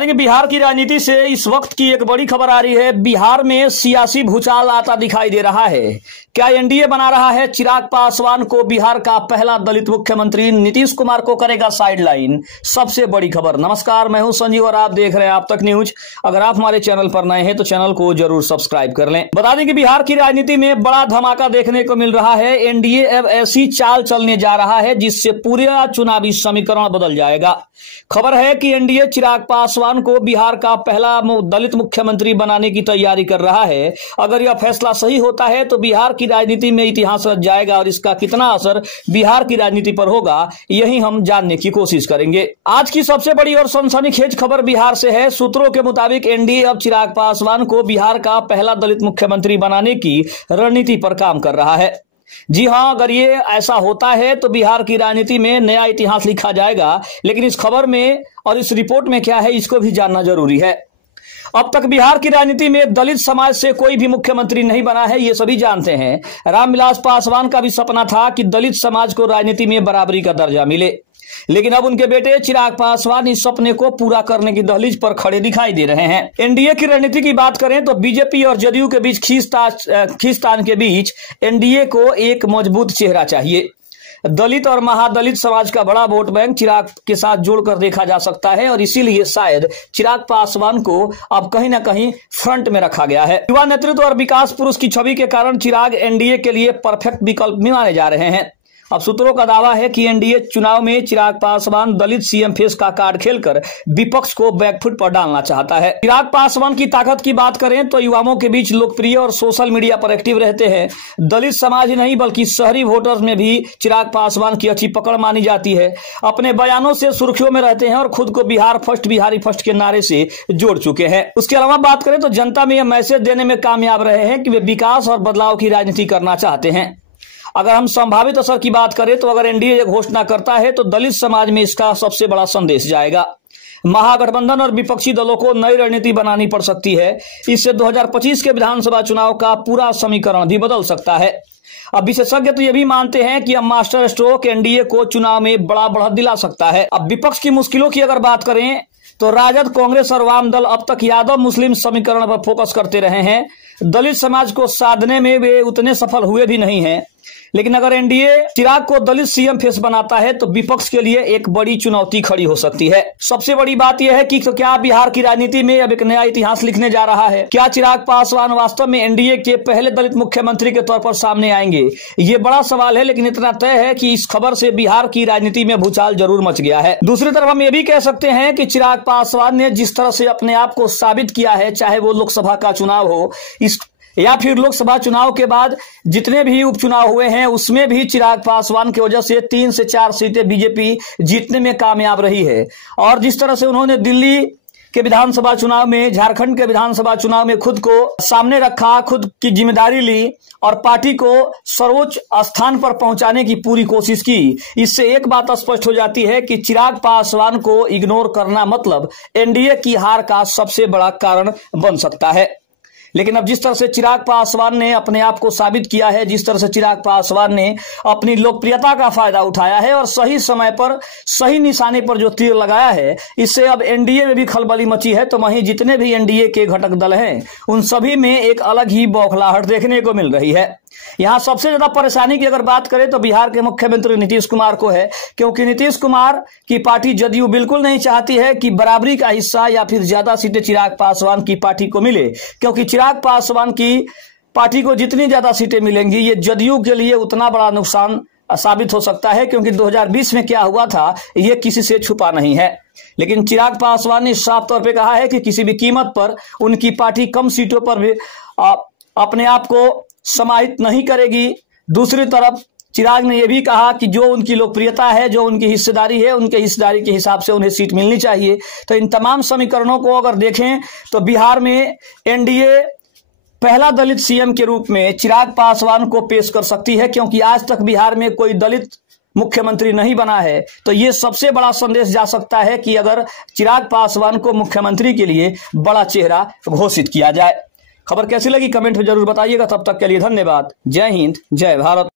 कि बिहार की राजनीति से इस वक्त की एक बड़ी खबर आ रही है। बिहार में सियासी भूचाल आता दिखाई दे रहा है। क्या एनडीए बना रहा है चिराग पासवान को बिहार का पहला दलित मुख्यमंत्री? नीतीश कुमार को करेगा साइडलाइन? सबसे बड़ी खबर। नमस्कार, मैं हूं संजीव और आप देख रहे हैं आप तक न्यूज। अगर आप हमारे चैनल पर नए हैं तो चैनल को जरूर सब्सक्राइब कर लें। बता दें कि बिहार की राजनीति में बड़ा धमाका देखने को मिल रहा है। एनडीए अब ऐसी चाल चलने जा रहा है जिससे पूरा चुनावी समीकरण बदल जाएगा। खबर है कि एनडीए चिराग पासवान को बिहार का पहला दलित मुख्यमंत्री बनाने की तैयारी कर रहा है। अगर यह फैसला सही होता है तो बिहार की राजनीति में इतिहास रच जाएगा और इसका कितना असर बिहार की राजनीति पर होगा, यही हम जानने की कोशिश करेंगे। आज की सबसे बड़ी और सनसनीखेज खबर बिहार से है। सूत्रों के मुताबिक एनडीए अब चिराग पासवान को बिहार का पहला दलित मुख्यमंत्री बनाने की रणनीति पर काम कर रहा है। जी हां, अगर ये ऐसा होता है तो बिहार की राजनीति में नया इतिहास लिखा जाएगा। लेकिन इस खबर में और इस रिपोर्ट में क्या है, इसको भी जानना जरूरी है। अब तक बिहार की राजनीति में दलित समाज से कोई भी मुख्यमंत्री नहीं बना है, ये सभी जानते हैं। रामविलास पासवान का भी सपना था कि दलित समाज को राजनीति में बराबरी का दर्जा मिले, लेकिन अब उनके बेटे चिराग पासवान इस सपने को पूरा करने की दहलीज पर खड़े दिखाई दे रहे हैं। एनडीए की रणनीति की बात करें तो बीजेपी और जदयू के बीच खींचतान के बीच एनडीए को एक मजबूत चेहरा चाहिए। दलित और महादलित समाज का बड़ा वोट बैंक चिराग के साथ जोड़कर देखा जा सकता है और इसीलिए शायद चिराग पासवान को अब कहीं ना कहीं फ्रंट में रखा गया है। युवा नेतृत्व और विकास पुरुष की छवि के कारण चिराग एनडीए के लिए परफेक्ट विकल्प माने जा रहे हैं। अब सूत्रों का दावा है कि एनडीए चुनाव में चिराग पासवान दलित सीएम फेस का कार्ड खेलकर विपक्ष को बैकफुट पर डालना चाहता है। चिराग पासवान की ताकत की बात करें तो युवाओं के बीच लोकप्रिय और सोशल मीडिया पर एक्टिव रहते हैं। दलित समाज ही नहीं बल्कि शहरी वोटर्स में भी चिराग पासवान की अच्छी पकड़ मानी जाती है। अपने बयानों से सुर्खियों में रहते हैं और खुद को बिहार फर्स्ट, बिहारी फर्स्ट के नारे से जोड़ चुके हैं। उसके अलावा बात करें तो जनता में यह मैसेज देने में कामयाब रहे हैं कि वे विकास और बदलाव की राजनीति करना चाहते हैं। अगर हम संभावित असर की बात करें तो अगर एनडीए ये घोषणा करता है तो दलित समाज में इसका सबसे बड़ा संदेश जाएगा। महागठबंधन और विपक्षी दलों को नई रणनीति बनानी पड़ सकती है। इससे 2025 के विधानसभा चुनाव का पूरा समीकरण भी बदल सकता है। अब विशेषज्ञ तो ये भी मानते हैं कि अब मास्टर स्ट्रोक एनडीए को चुनाव में बड़ा बढ़त दिला सकता है। अब विपक्ष की मुश्किलों की अगर बात करें तो राजद, कांग्रेस और वाम दल अब तक यादव मुस्लिम समीकरण पर फोकस करते रहे हैं। दलित समाज को साधने में वे उतने सफल हुए भी नहीं हैं। लेकिन अगर एनडीए चिराग को दलित सीएम फेस बनाता है तो विपक्ष के लिए एक बड़ी चुनौती खड़ी हो सकती है। सबसे बड़ी बात यह है कि तो क्या बिहार की राजनीति में अब एक नया इतिहास लिखने जा रहा है? क्या चिराग पासवान वास्तव में एनडीए के पहले दलित मुख्यमंत्री के तौर पर सामने आएंगे? ये बड़ा सवाल है, लेकिन इतना तय है कि इस खबर से बिहार की राजनीति में भूचाल जरूर मच गया है। दूसरी तरफ हम ये भी कह सकते हैं कि चिराग पासवान ने जिस तरह से अपने आप को साबित किया है, चाहे वो लोकसभा का चुनाव हो या फिर लोकसभा चुनाव के बाद जितने भी उपचुनाव हुए हैं, उसमें भी चिराग पासवान की वजह से 3 से 4 सीटें बीजेपी जीतने में कामयाब रही है। और जिस तरह से उन्होंने दिल्ली के विधानसभा चुनाव में, झारखंड के विधानसभा चुनाव में खुद को सामने रखा, खुद की जिम्मेदारी ली और पार्टी को सर्वोच्च स्थान पर पहुंचाने की पूरी कोशिश की, इससे एक बात स्पष्ट हो जाती है कि चिराग पासवान को इग्नोर करना मतलब एनडीए की हार का सबसे बड़ा कारण बन सकता है। लेकिन अब जिस तरह से चिराग पासवान ने अपने आप को साबित किया है, जिस तरह से चिराग पासवान ने अपनी लोकप्रियता का फायदा उठाया है और सही समय पर सही निशाने पर जो तीर लगाया है, इससे अब एनडीए में भी खलबली मची है। तो वहीं जितने भी एनडीए के घटक दल हैं, उन सभी में एक अलग ही बौखलाहट देखने को मिल रही है। यहाँ सबसे ज्यादा परेशानी की अगर बात करें तो बिहार के मुख्यमंत्री नीतीश कुमार को है, क्योंकि नीतीश कुमार की पार्टी जदयू बिल्कुल नहीं चाहती है कि बराबरी का हिस्सा या फिर ज्यादा सीटें चिराग पासवान की पार्टी को मिले, क्योंकि चिराग पासवान की पार्टी को जितनी ज्यादा सीटें मिलेंगी ये जदयू के लिए उतना बड़ा नुकसान साबित हो सकता है, क्योंकि 2020 में क्या हुआ था ये किसी से छुपा नहीं है। लेकिन चिराग पासवान ने साफ तौर पर कहा है कि किसी भी कीमत पर उनकी पार्टी कम सीटों पर भी अपने आप को समाहित नहीं करेगी। दूसरी तरफ चिराग ने यह भी कहा कि जो उनकी लोकप्रियता है, जो उनकी हिस्सेदारी है, उनके हिस्सेदारी के हिसाब से उन्हें सीट मिलनी चाहिए। तो इन तमाम समीकरणों को अगर देखें तो बिहार में एनडीए पहला दलित सीएम के रूप में चिराग पासवान को पेश कर सकती है, क्योंकि आज तक बिहार में कोई दलित मुख्यमंत्री नहीं बना है। तो ये सबसे बड़ा संदेश जा सकता है कि अगर चिराग पासवान को मुख्यमंत्री के लिए बड़ा चेहरा घोषित किया जाए। खबर कैसी लगी कमेंट में जरूर बताइएगा। तब तक के लिए धन्यवाद। जय हिंद, जय भारत।